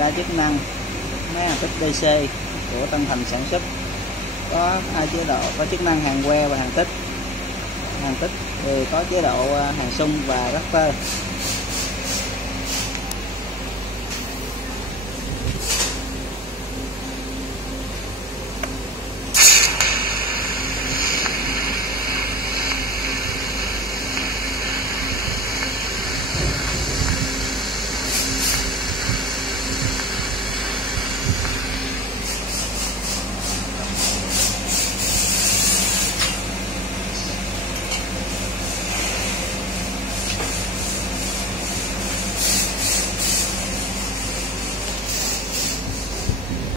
đa chức năng, máy hàng tích DC của Tân Thành sản xuất, có hai chế độ, có chức năng hàng que và hàng tích. Hàng tích thì có chế độ hàng xung và rafter.